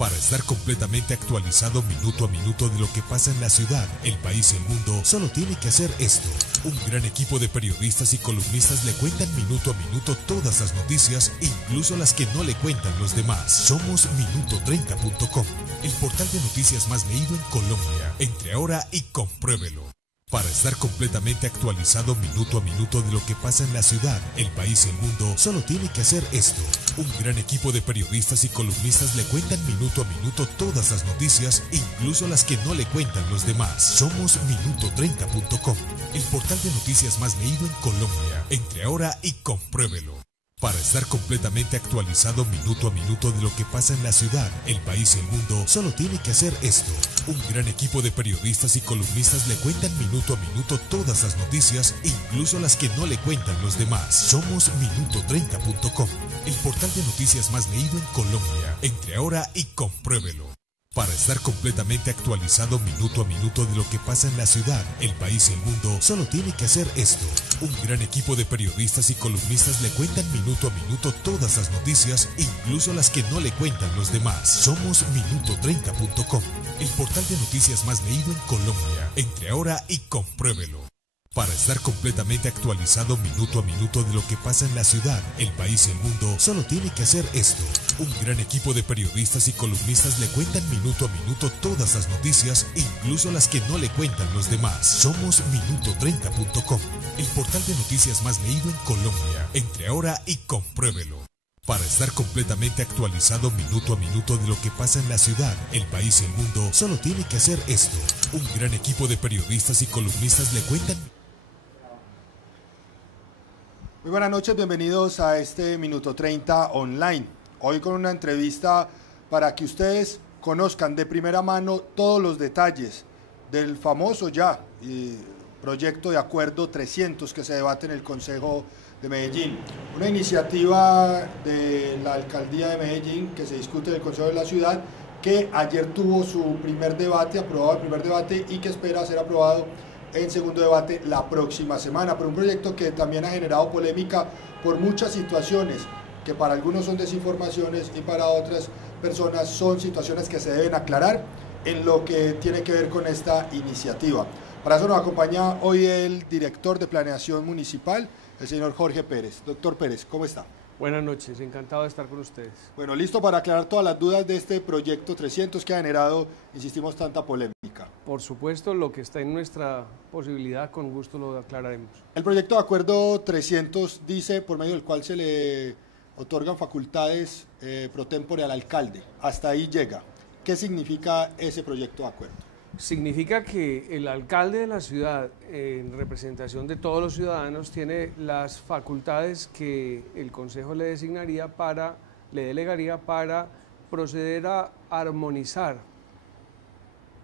Para estar completamente actualizado minuto a minuto de lo que pasa en la ciudad, el país y el mundo, solo tiene que hacer esto. Un gran equipo de periodistas y columnistas le cuentan minuto a minuto todas las noticias, incluso las que no le cuentan los demás. Somos Minuto30.com, el portal de noticias más leído en Colombia. Entre ahora y compruébelo. Para estar completamente actualizado minuto a minuto de lo que pasa en la ciudad, el país y el mundo, solo tiene que hacer esto. Un gran equipo de periodistas y columnistas le cuentan minuto a minuto todas las noticias, incluso las que no le cuentan los demás. Somos Minuto30.com, el portal de noticias más leído en Colombia. Entre ahora y compruébelo. Para estar completamente actualizado minuto a minuto de lo que pasa en la ciudad, el país y el mundo, solo tiene que hacer esto. Un gran equipo de periodistas y columnistas le cuentan minuto a minuto todas las noticias, incluso las que no le cuentan los demás. Somos Minuto30.com, el portal de noticias más leído en Colombia. Entre ahora y compruébelo. Para estar completamente actualizado minuto a minuto de lo que pasa en la ciudad, el país y el mundo, solo tiene que hacer esto. Un gran equipo de periodistas y columnistas le cuentan minuto a minuto todas las noticias, incluso las que no le cuentan los demás. Somos Minuto30.com, el portal de noticias más leído en Colombia. Entre ahora y compruébelo. Para estar completamente actualizado minuto a minuto de lo que pasa en la ciudad, el país y el mundo, solo tiene que hacer esto. Un gran equipo de periodistas y columnistas le cuentan minuto a minuto todas las noticias, incluso las que no le cuentan los demás. Somos Minuto30.com, el portal de noticias más leído en Colombia. Entre ahora y compruébelo. Para estar completamente actualizado minuto a minuto de lo que pasa en la ciudad, el país y el mundo, solo tiene que hacer esto. Un gran equipo de periodistas y columnistas le cuentan... Muy buenas noches, bienvenidos a este Minuto 30 online. Hoy con una entrevista para que ustedes conozcan de primera mano todos los detalles del famoso proyecto de acuerdo 300 que se debate en el Consejo de Medellín. Una iniciativa de la Alcaldía de Medellín que se discute en el Consejo de la Ciudad, que ayer tuvo su primer debate, aprobado el primer debate y que espera ser aprobado en segundo debate la próxima semana, por un proyecto que también ha generado polémica por muchas situaciones, que para algunos son desinformaciones y para otras personas son situaciones que se deben aclarar en lo que tiene que ver con esta iniciativa. Para eso nos acompaña hoy el director de Planeación Municipal, el señor Jorge Pérez. Doctor Pérez, ¿cómo está? Buenas noches, encantado de estar con ustedes. Bueno, listo para aclarar todas las dudas de este proyecto 300 que ha generado, insistimos, tanta polémica. Por supuesto, lo que está en nuestra posibilidad, con gusto lo aclararemos. El proyecto de acuerdo 300 dice, por medio del cual se le otorgan facultades pro tempore al alcalde. Hasta ahí llega. ¿Qué significa ese proyecto de acuerdo? Significa que el alcalde de la ciudad, en representación de todos los ciudadanos, tiene las facultades que el Consejo le delegaría para proceder a armonizar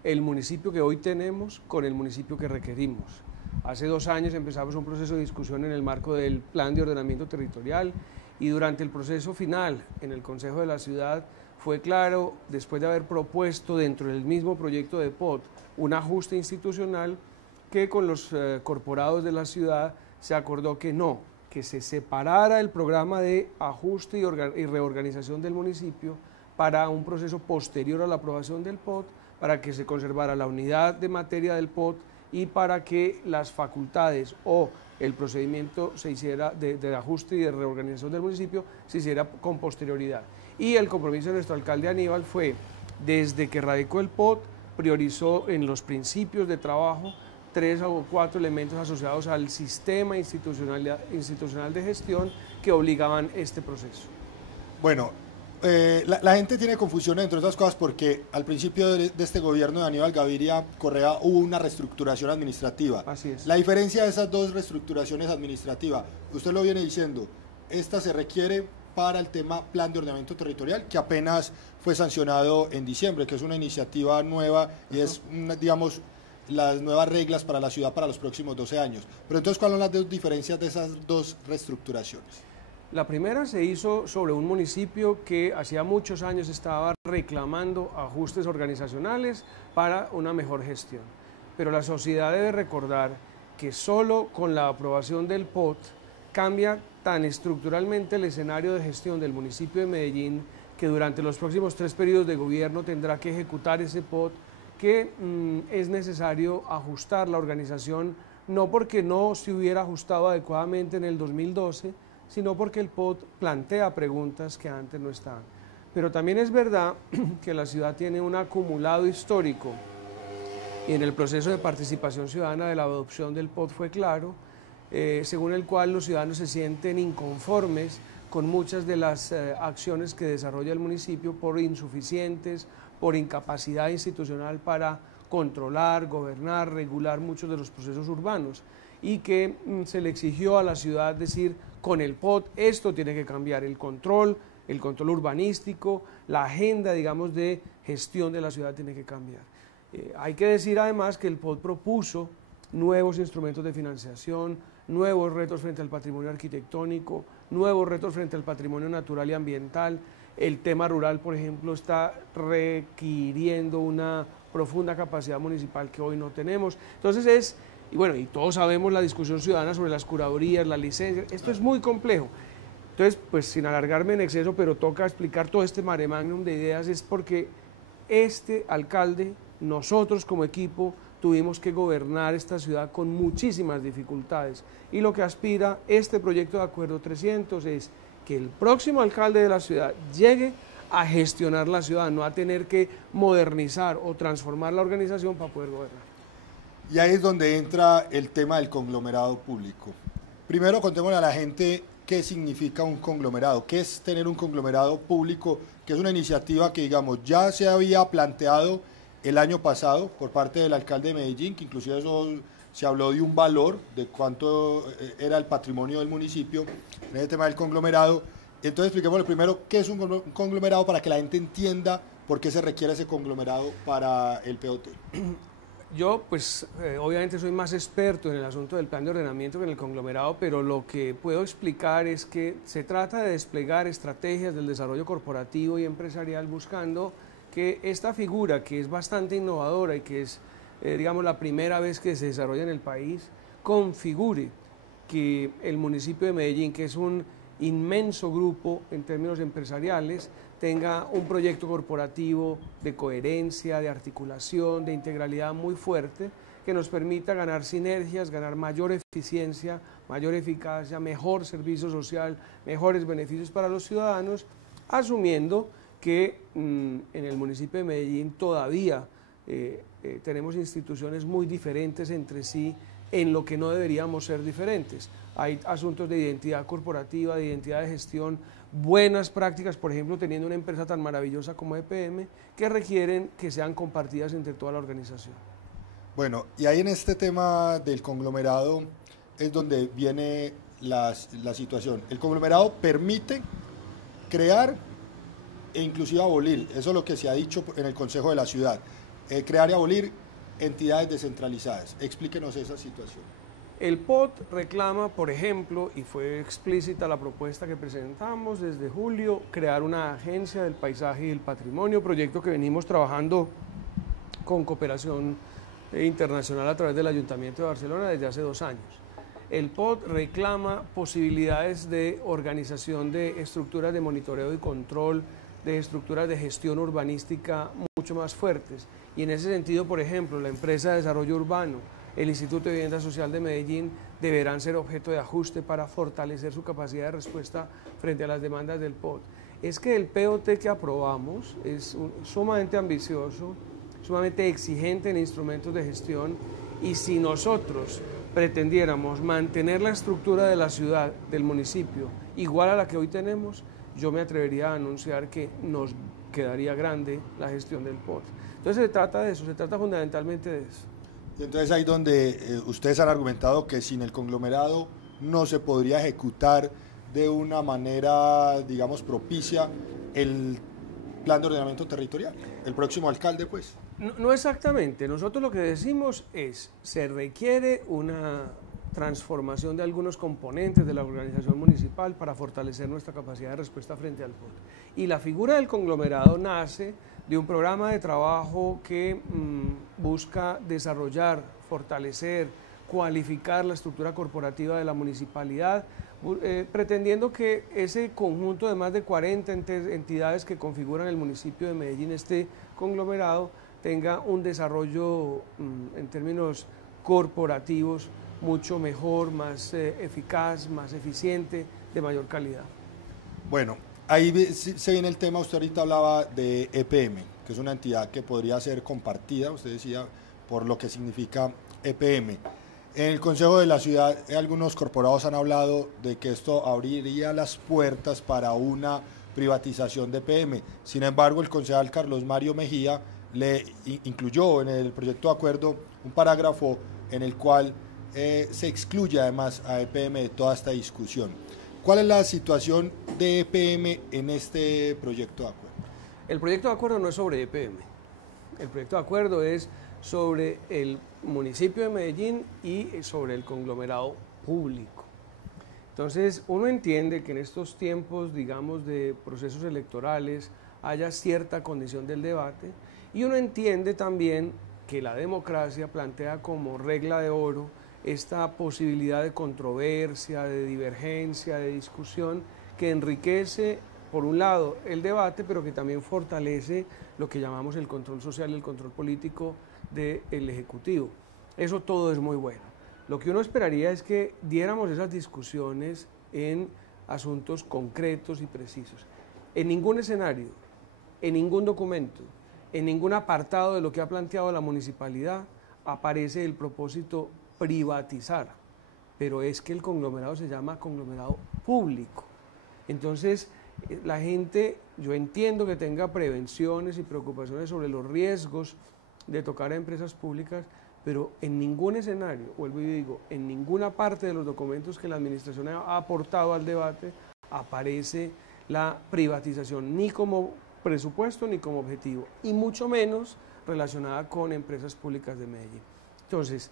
el municipio que hoy tenemos con el municipio que requerimos. Hace 2 años empezamos un proceso de discusión en el marco del Plan de Ordenamiento Territorial y durante el proceso final en el Consejo de la Ciudad fue claro, después de haber propuesto dentro del mismo proyecto de POT un ajuste institucional, que con los corporados de la ciudad se acordó que no, que se separara el programa de ajuste y reorganización del municipio para un proceso posterior a la aprobación del POT, para que se conservara la unidad de materia del POT y para que las facultades o el procedimiento se hiciera de ajuste y de reorganización del municipio se hiciera con posterioridad. Y el compromiso de nuestro alcalde Aníbal fue, desde que radicó el POT, priorizó en los principios de trabajo 3 o 4 elementos asociados al sistema institucional de gestión que obligaban este proceso. Bueno, la gente tiene confusión, entre otras cosas, porque al principio de este gobierno de Aníbal Gaviria Correa hubo una reestructuración administrativa. Así es. La diferencia de esas dos reestructuraciones administrativas, usted lo viene diciendo, esta se requiere para el tema Plan de Ordenamiento Territorial, que apenas fue sancionado en diciembre, que es una iniciativa nueva y es, digamos, las nuevas reglas para la ciudad para los próximos 12 años. Pero entonces, ¿cuáles son las dos diferencias de esas dos reestructuraciones? La primera se hizo sobre un municipio que hacía muchos años estaba reclamando ajustes organizacionales para una mejor gestión. Pero la sociedad debe recordar que solo con la aprobación del POT cambia tan estructuralmente el escenario de gestión del municipio de Medellín que durante los próximos 3 periodos de gobierno tendrá que ejecutar ese POT, que es necesario ajustar la organización, no porque no se hubiera ajustado adecuadamente en el 2012, sino porque el POT plantea preguntas que antes no estaban. Pero también es verdad que la ciudad tiene un acumulado histórico y en el proceso de participación ciudadana de la adopción del POT fue claro, según el cual los ciudadanos se sienten inconformes con muchas de las acciones que desarrolla el municipio por insuficientes, por incapacidad institucional para controlar, gobernar, regular muchos de los procesos urbanos, y que se le exigió a la ciudad decir, con el POT esto tiene que cambiar, el control urbanístico, la agenda, digamos, de gestión de la ciudad tiene que cambiar. Hay que decir además que el POT propuso nuevos instrumentos de financiación, nuevos retos frente al patrimonio arquitectónico, nuevos retos frente al patrimonio natural y ambiental. El tema rural, por ejemplo, está requiriendo una profunda capacidad municipal que hoy no tenemos. Entonces y todos sabemos la discusión ciudadana sobre las curadurías, las licencias, esto es muy complejo. Entonces, pues sin alargarme en exceso, pero toca explicar todo este mare magnum de ideas, es porque este alcalde, nosotros como equipo, tuvimos que gobernar esta ciudad con muchísimas dificultades, y lo que aspira este proyecto de Acuerdo 300 es que el próximo alcalde de la ciudad llegue a gestionar la ciudad, no a tener que modernizar o transformar la organización para poder gobernar. Y ahí es donde entra el tema del conglomerado público. Primero contémosle a la gente qué significa un conglomerado, qué es tener un conglomerado público, que es una iniciativa que, digamos, ya se había planteado el año pasado por parte del alcalde de Medellín, que inclusive eso se habló de un valor, de cuánto era el patrimonio del municipio en el tema del conglomerado. Entonces expliquémosle primero qué es un conglomerado para que la gente entienda por qué se requiere ese conglomerado para el POT. Yo, pues, obviamente soy más experto en el asunto del plan de ordenamiento que en el conglomerado, pero lo que puedo explicar es que se trata de desplegar estrategias del desarrollo corporativo y empresarial buscando que esta figura, que es bastante innovadora y que es, digamos, la primera vez que se desarrolla en el país, configure que el municipio de Medellín, que es un inmenso grupo en términos empresariales, tenga un proyecto corporativo de coherencia, de articulación, de integralidad muy fuerte, que nos permita ganar sinergias, ganar mayor eficiencia, mayor eficacia, mejor servicio social, mejores beneficios para los ciudadanos, asumiendo que en el municipio de Medellín todavía tenemos instituciones muy diferentes entre sí en lo que no deberíamos ser diferentes. Hay asuntos de identidad corporativa, de identidad de gestión, buenas prácticas, por ejemplo, teniendo una empresa tan maravillosa como EPM, que requieren que sean compartidas entre toda la organización. Bueno, y ahí en este tema del conglomerado es donde viene la situación. El conglomerado permite crear e inclusive abolir, eso es lo que se ha dicho en el Consejo de la Ciudad, crear y abolir entidades descentralizadas. Explíquenos esa situación. El POT reclama, por ejemplo, y fue explícita la propuesta que presentamos desde julio, crear una agencia del paisaje y el patrimonio, proyecto que venimos trabajando con cooperación internacional a través del Ayuntamiento de Barcelona desde hace 2 años. El POT reclama posibilidades de organización de estructuras de monitoreo y control, de estructuras de gestión urbanística mucho más fuertes. Y en ese sentido, por ejemplo, la empresa de desarrollo urbano, el Instituto de Vivienda Social de Medellín deberán ser objeto de ajuste para fortalecer su capacidad de respuesta frente a las demandas del POT. Es que el POT que aprobamos es sumamente ambicioso, sumamente exigente en instrumentos de gestión, y si nosotros pretendiéramos mantener la estructura de la ciudad, del municipio, igual a la que hoy tenemos, yo me atrevería a anunciar que nos quedaría grande la gestión del POT. Entonces se trata de eso, se trata fundamentalmente de eso. Y entonces ahí donde ustedes han argumentado que sin el conglomerado no se podría ejecutar de una manera, digamos, propicia el plan de ordenamiento territorial, el próximo alcalde, pues. No exactamente, nosotros lo que decimos es, se requiere una transformación de algunos componentes de la organización municipal para fortalecer nuestra capacidad de respuesta frente al POT. Y la figura del conglomerado nace de un programa de trabajo que busca desarrollar, fortalecer, cualificar la estructura corporativa de la municipalidad pretendiendo que ese conjunto de más de 40 entidades que configuran el municipio de Medellín, este conglomerado, tenga un desarrollo en términos corporativos mucho mejor, más eficaz, más eficiente, de mayor calidad. Bueno, ahí se viene el tema, usted ahorita hablaba de EPM, que es una entidad que podría ser compartida, usted decía, por lo que significa EPM. En el Consejo de la Ciudad, algunos corporados han hablado de que esto abriría las puertas para una privatización de EPM. Sin embargo, el concejal Carlos Mario Mejía le incluyó en el proyecto de acuerdo un parágrafo en el cual se excluye además a EPM de toda esta discusión. ¿Cuál es la situación de EPM en este proyecto de acuerdo? El proyecto de acuerdo no es sobre EPM. El proyecto de acuerdo es sobre el municipio de Medellín y sobre el conglomerado público. Entonces, uno entiende que en estos tiempos, digamos, de procesos electorales haya cierta condición del debate, y uno entiende también que la democracia plantea como regla de oro esta posibilidad de controversia, de divergencia, de discusión, que enriquece, por un lado, el debate, pero que también fortalece lo que llamamos el control social y el control político del Ejecutivo. Eso todo es muy bueno. Lo que uno esperaría es que diéramos esas discusiones en asuntos concretos y precisos. En ningún escenario, en ningún documento, en ningún apartado de lo que ha planteado la municipalidad aparece el propósito privatizar, pero es que el conglomerado se llama conglomerado público. Entonces, la gente, yo entiendo que tenga prevenciones y preocupaciones sobre los riesgos de tocar a empresas públicas, pero en ningún escenario, vuelvo y digo, en ninguna parte de los documentos que la administración ha aportado al debate aparece la privatización, ni como presupuesto ni como objetivo, y mucho menos relacionada con empresas públicas de Medellín. Entonces,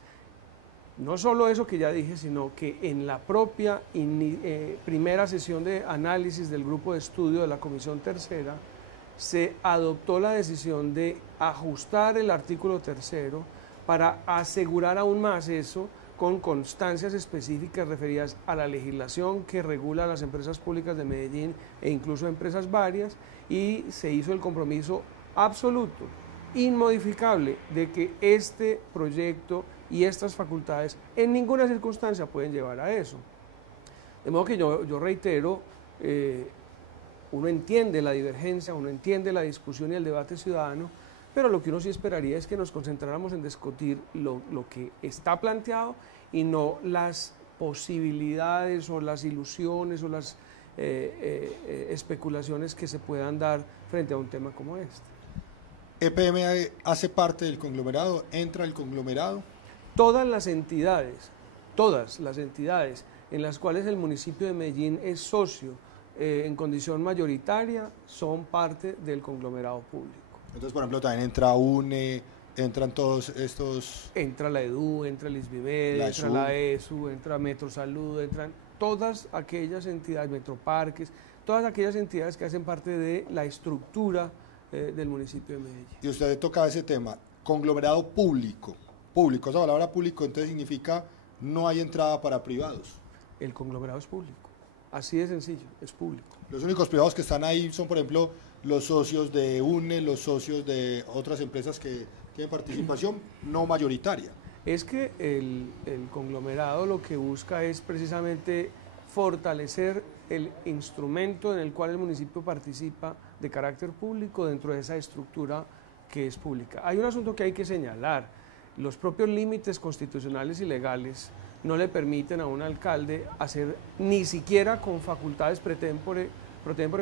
no solo eso que ya dije, sino que en la propia primera sesión de análisis del grupo de estudio de la Comisión Tercera, se adoptó la decisión de ajustar el artículo tercero para asegurar aún más eso con constancias específicas referidas a la legislación que regula las empresas públicas de Medellín e incluso empresas varias, y se hizo el compromiso absoluto, inmodificable, de que este proyecto y estas facultades en ninguna circunstancia pueden llevar a eso. De modo que yo reitero, uno entiende la divergencia, uno entiende la discusión y el debate ciudadano, pero lo que uno sí esperaría es que nos concentráramos en discutir lo que está planteado y no las posibilidades o las ilusiones o las especulaciones que se puedan dar frente a un tema como este. ¿EPM hace parte del conglomerado? ¿Entra el conglomerado? Todas las entidades en las cuales el municipio de Medellín es socio en condición mayoritaria son parte del conglomerado público. Entonces, por ejemplo, también entra UNE, entran todos estos... Entra la EDU, entra el ISBIMED, entra la ESU, entra Metrosalud, entran todas aquellas entidades, Metroparques, todas aquellas entidades que hacen parte de la estructura del municipio de Medellín. Y usted tocaba ese tema, conglomerado público, esa palabra público entonces significa no hay entrada para privados. El conglomerado es público, así de sencillo, es público. Los únicos privados que están ahí son, por ejemplo, los socios de UNE, los socios de otras empresas que tienen participación no mayoritaria. Es que el conglomerado lo que busca es precisamente fortalecer el instrumento en el cual el municipio participa de carácter público dentro de esa estructura que es pública. Hay un asunto que hay que señalar: los propios límites constitucionales y legales no le permiten a un alcalde hacer ni siquiera con facultades pro tempore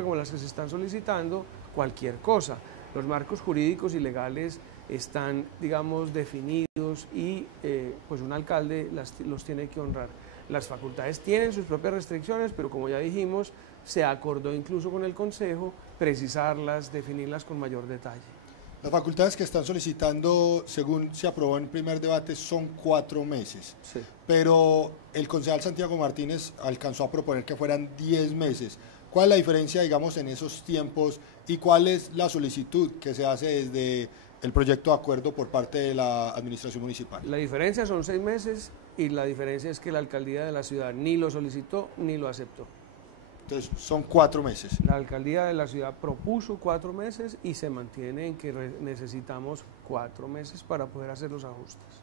como las que se están solicitando cualquier cosa. Los marcos jurídicos y legales están, digamos, definidos y pues un alcalde los tiene que honrar. Las facultades tienen sus propias restricciones, pero como ya dijimos, se acordó incluso con el Consejo precisarlas, definirlas con mayor detalle. Las facultades que están solicitando, según se aprobó en el primer debate, son 4 meses. Sí. Pero el concejal Santiago Martínez alcanzó a proponer que fueran 10 meses. ¿Cuál es la diferencia, digamos, en esos tiempos y cuál es la solicitud que se hace desde el proyecto de acuerdo por parte de la administración municipal? La diferencia son 6 meses y la diferencia es que la alcaldía de la ciudad ni lo solicitó ni lo aceptó. Entonces son 4 meses. La alcaldía de la ciudad propuso 4 meses y se mantiene en que necesitamos 4 meses para poder hacer los ajustes.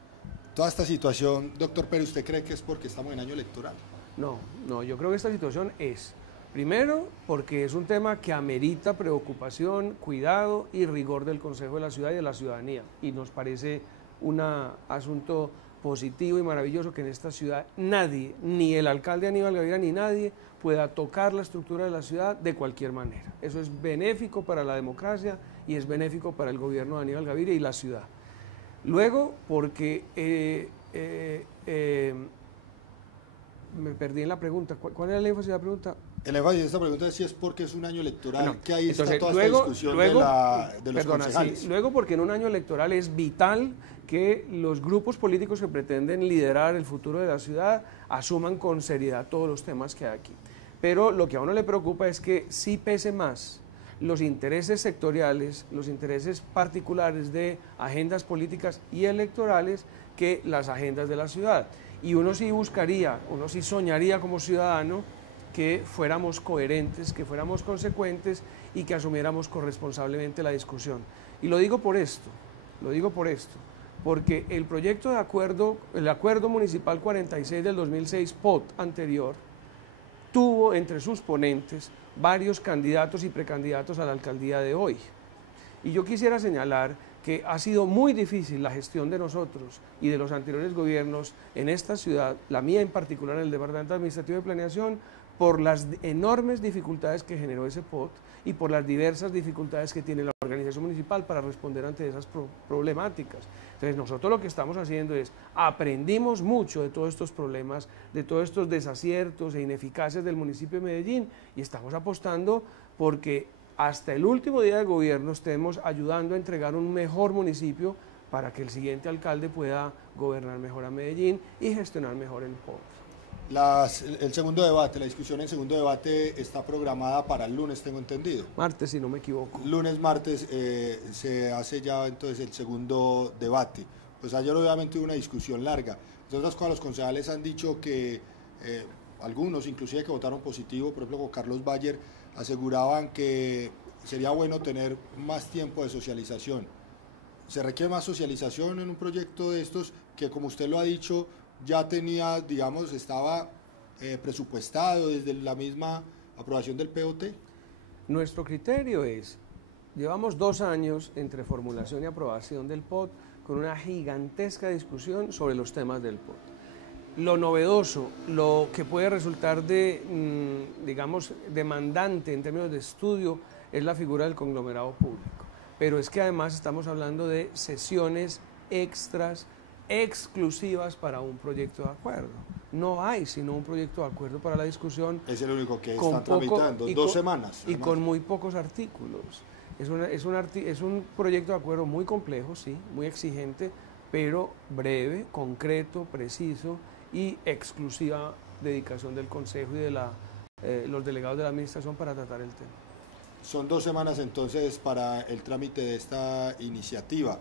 Toda esta situación, doctor Pérez, ¿usted cree que es porque estamos en año electoral? No, yo creo que esta situación es, primero, porque es un tema que amerita preocupación, cuidado y rigor del Consejo de la Ciudad y de la ciudadanía. Y nos parece un asunto positivo y maravilloso que en esta ciudad nadie, ni el alcalde Aníbal Gaviria, ni nadie pueda tocar la estructura de la ciudad de cualquier manera. Eso es benéfico para la democracia y es benéfico para el gobierno de Aníbal Gaviria y la ciudad. Luego, porque me perdí en la pregunta. ¿Cuál era el énfasis de la pregunta? El énfasis de esta pregunta es si es porque es un año electoral, Bueno, que ahí entonces, está toda esta discusión de los concejales. Sí, luego porque en un año electoral es vital que los grupos políticos que pretenden liderar el futuro de la ciudad asuman con seriedad todos los temas que hay aquí. Pero lo que a uno le preocupa es que sí pese más los intereses sectoriales, los intereses particulares de agendas políticas y electorales que las agendas de la ciudad. Y uno sí buscaría, uno sí soñaría como ciudadano que fuéramos coherentes, que fuéramos consecuentes y que asumiéramos corresponsablemente la discusión. Y lo digo por esto, porque el proyecto de acuerdo, el Acuerdo Municipal 46 del 2006, POT anterior, tuvo entre sus ponentes varios candidatos y precandidatos a la alcaldía de hoy. Y yo quisiera señalar que ha sido muy difícil la gestión de nosotros y de los anteriores gobiernos en esta ciudad, la mía en particular en el Departamento Administrativo de Planeación, por las enormes dificultades que generó ese POT y por las diversas dificultades que tiene la organización municipal para responder ante esas problemáticas. Entonces nosotros lo que estamos haciendo es, aprendimos mucho de todos estos problemas, de todos estos desaciertos e ineficacias del municipio de Medellín y estamos apostando porque hasta el último día de gobierno estemos ayudando a entregar un mejor municipio para que el siguiente alcalde pueda gobernar mejor a Medellín y gestionar mejor el POT. El segundo debate, la discusión en segundo debate está programada para el lunes, tengo entendido. Martes, si no me equivoco. Lunes, martes se hace ya entonces el segundo debate. Pues ayer obviamente hubo una discusión larga. Entonces cuando los concejales han dicho que algunos, inclusive que votaron positivo, por ejemplo con Carlos Bayer, aseguraban que sería bueno tener más tiempo de socialización. ¿Se requiere más socialización en un proyecto de estos que, como usted lo ha dicho, ya tenía, digamos, estaba presupuestado desde la misma aprobación del POT? Nuestro criterio es, llevamos 2 años entre formulación y aprobación del POT con una gigantesca discusión sobre los temas del POT. Lo novedoso, lo que puede resultar de, digamos, demandante en términos de estudio es la figura del conglomerado público. Pero es que además estamos hablando de sesiones extras, exclusivas para un proyecto de acuerdo. No hay sino un proyecto de acuerdo para la discusión. Es el único que está tramitando, 2 semanas. Y con muy pocos artículos. Es un proyecto de acuerdo muy complejo, sí, muy exigente, pero breve, concreto, preciso y exclusiva dedicación del Consejo y de los delegados de la Administración para tratar el tema. Son 2 semanas entonces para el trámite de esta iniciativa.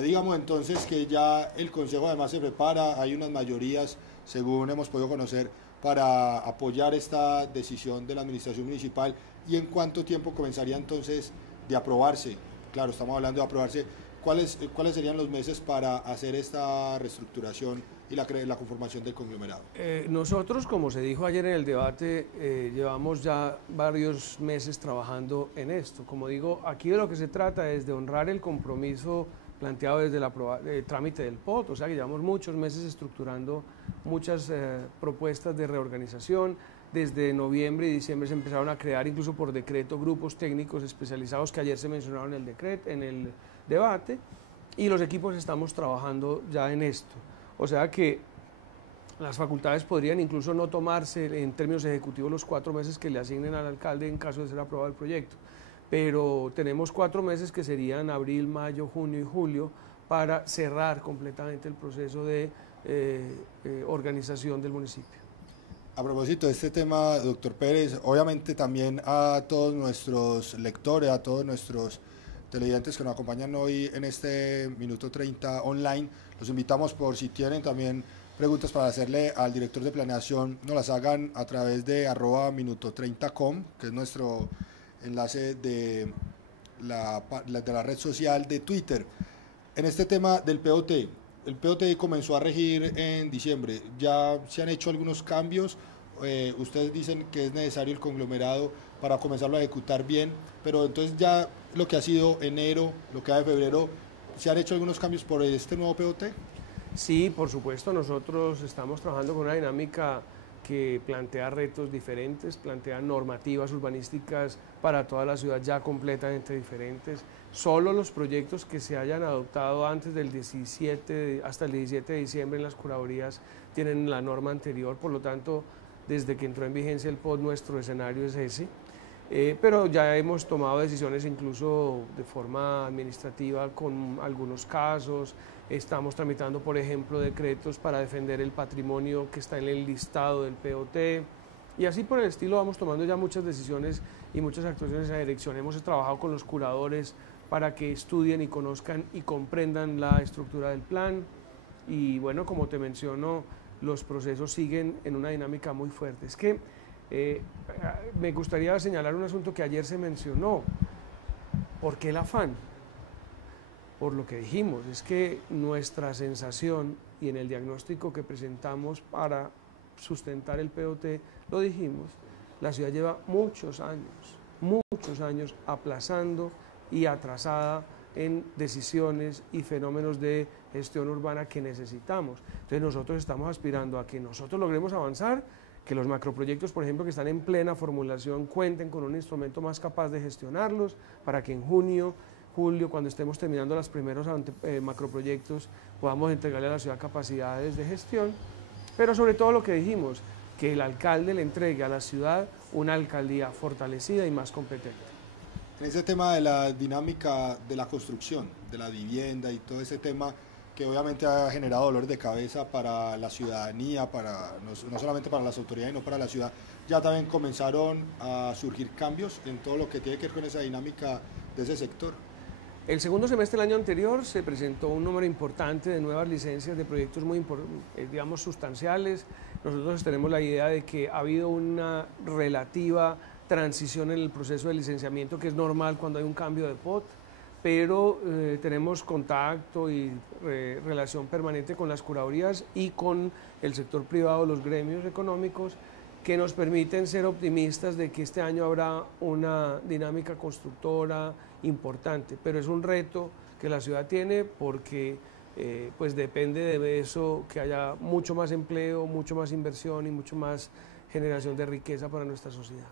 Digamos entonces que ya el Consejo además se prepara, hay unas mayorías, según hemos podido conocer, para apoyar esta decisión de la Administración Municipal. ¿Y en cuánto tiempo comenzaría entonces de aprobarse? Claro, estamos hablando de aprobarse. ¿Cuáles serían los meses para hacer esta reestructuración y la conformación del conglomerado? Nosotros, como se dijo ayer en el debate, llevamos ya varios meses trabajando en esto. Como digo, aquí de lo que se trata es de honrar el compromiso planteado desde el trámite del POT, o sea que llevamos muchos meses estructurando muchas propuestas de reorganización. Desde noviembre y diciembre se empezaron a crear, incluso por decreto, grupos técnicos especializados que ayer se mencionaron en el debate, y los equipos estamos trabajando ya en esto. O sea que las facultades podrían incluso no tomarse en términos ejecutivos los 4 meses que le asignen al alcalde en caso de ser aprobado el proyecto. Pero tenemos 4 meses que serían abril, mayo, junio y julio para cerrar completamente el proceso de organización del municipio. A propósito de este tema, doctor Pérez, obviamente también a todos nuestros lectores, a todos nuestros televidentes que nos acompañan hoy en este Minuto 30 online, los invitamos por si tienen también preguntas para hacerle al director de planeación, nos las hagan a través de @minuto30com, que es nuestro enlace de la red social de Twitter. En este tema del POT, el POT comenzó a regir en diciembre, ya se han hecho algunos cambios, ustedes dicen que es necesario el conglomerado para comenzarlo a ejecutar bien, pero entonces ya lo que ha sido enero, lo que ha de febrero, ¿se han hecho algunos cambios por este nuevo POT? Sí, por supuesto, nosotros estamos trabajando con una dinámica que plantea retos diferentes, plantea normativas urbanísticas para toda la ciudad ya completamente diferentes. Solo los proyectos que se hayan adoptado antes del 17, hasta el 17 de diciembre en las curadurías tienen la norma anterior, por lo tanto, desde que entró en vigencia el POT, nuestro escenario es ese. Pero ya hemos tomado decisiones incluso de forma administrativa con algunos casos. Estamos tramitando, por ejemplo, decretos para defender el patrimonio que está en el listado del POT. Y así por el estilo vamos tomando ya muchas decisiones y muchas actuaciones en esa dirección. Hemos trabajado con los curadores para que estudien y conozcan y comprendan la estructura del plan. Y bueno, como te menciono, los procesos siguen en una dinámica muy fuerte. Es que me gustaría señalar un asunto que ayer se mencionó. ¿Por qué el afán? Por lo que dijimos, es que nuestra sensación y en el diagnóstico que presentamos para sustentar el POT, lo dijimos, la ciudad lleva muchos años aplazando y atrasada en decisiones y fenómenos de gestión urbana que necesitamos. Entonces nosotros estamos aspirando a que nosotros logremos avanzar, que los macroproyectos, por ejemplo, que están en plena formulación, cuenten con un instrumento más capaz de gestionarlos, para que en junio, julio, cuando estemos terminando los primeros macroproyectos, podamos entregarle a la ciudad capacidades de gestión, pero sobre todo lo que dijimos, que el alcalde le entregue a la ciudad una alcaldía fortalecida y más competente. En ese tema de la dinámica de la construcción, de la vivienda y todo ese tema que obviamente ha generado dolor de cabeza para la ciudadanía, no solamente para las autoridades, sino para la ciudad, ya también comenzaron a surgir cambios en todo lo que tiene que ver con esa dinámica de ese sector. El segundo semestre del año anterior se presentó un número importante de nuevas licencias de proyectos muy digamos, sustanciales. Nosotros tenemos la idea de que ha habido una relativa transición en el proceso de licenciamiento, que es normal cuando hay un cambio de POT, pero tenemos contacto y relación permanente con las curadurías y con el sector privado, los gremios económicos, que nos permiten ser optimistas de que este año habrá una dinámica constructora importante, pero es un reto que la ciudad tiene porque pues depende de eso, que haya mucho más empleo, mucho más inversión y mucho más generación de riqueza para nuestra sociedad.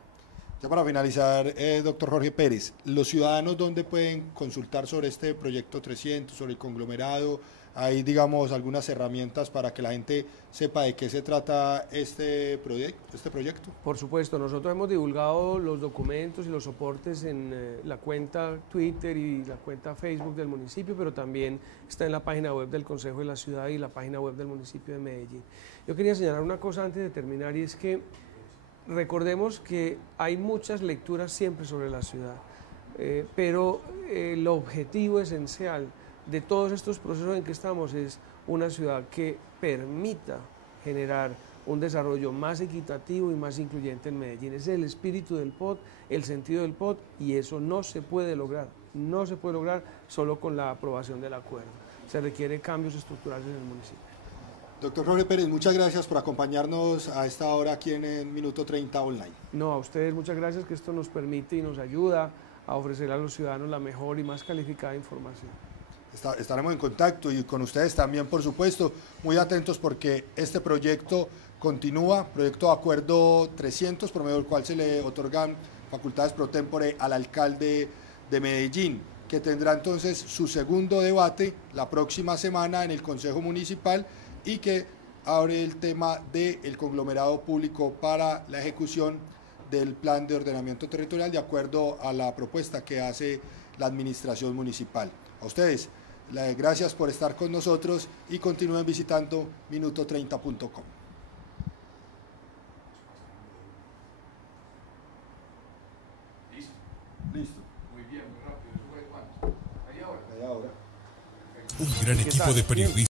Ya para finalizar, doctor Jorge Pérez, ¿los ciudadanos dónde pueden consultar sobre este proyecto 300, sobre el conglomerado? ¿Hay, digamos, algunas herramientas para que la gente sepa de qué se trata este proyecto? Por supuesto, nosotros hemos divulgado los documentos y los soportes en la cuenta Twitter y la cuenta Facebook del municipio, pero también está en la página web del Consejo de la Ciudad y la página web del municipio de Medellín. Yo quería señalar una cosa antes de terminar, y es que recordemos que hay muchas lecturas siempre sobre la ciudad, pero el objetivo esencial de todos estos procesos en que estamos es una ciudad que permita generar un desarrollo más equitativo y más incluyente en Medellín. Ese es el espíritu del POT, el sentido del POT, y eso no se puede lograr solo con la aprobación del acuerdo. Se requiere cambios estructurales en el municipio. Doctor Jorge Pérez, muchas gracias por acompañarnos a esta hora aquí en Minuto 30 Online. No, a ustedes muchas gracias, que esto nos permite y nos ayuda a ofrecer a los ciudadanos la mejor y más calificada información. Estaremos en contacto y con ustedes también, por supuesto, muy atentos porque este proyecto continúa, proyecto de acuerdo 300, por medio del cual se le otorgan facultades pro tempore al alcalde de Medellín, que tendrá entonces su segundo debate la próxima semana en el Consejo Municipal y que abre el tema del conglomerado público para la ejecución del plan de ordenamiento territorial de acuerdo a la propuesta que hace la administración municipal. A ustedes, gracias por estar con nosotros y continúen visitando minuto30.com. Un gran equipo de periodistas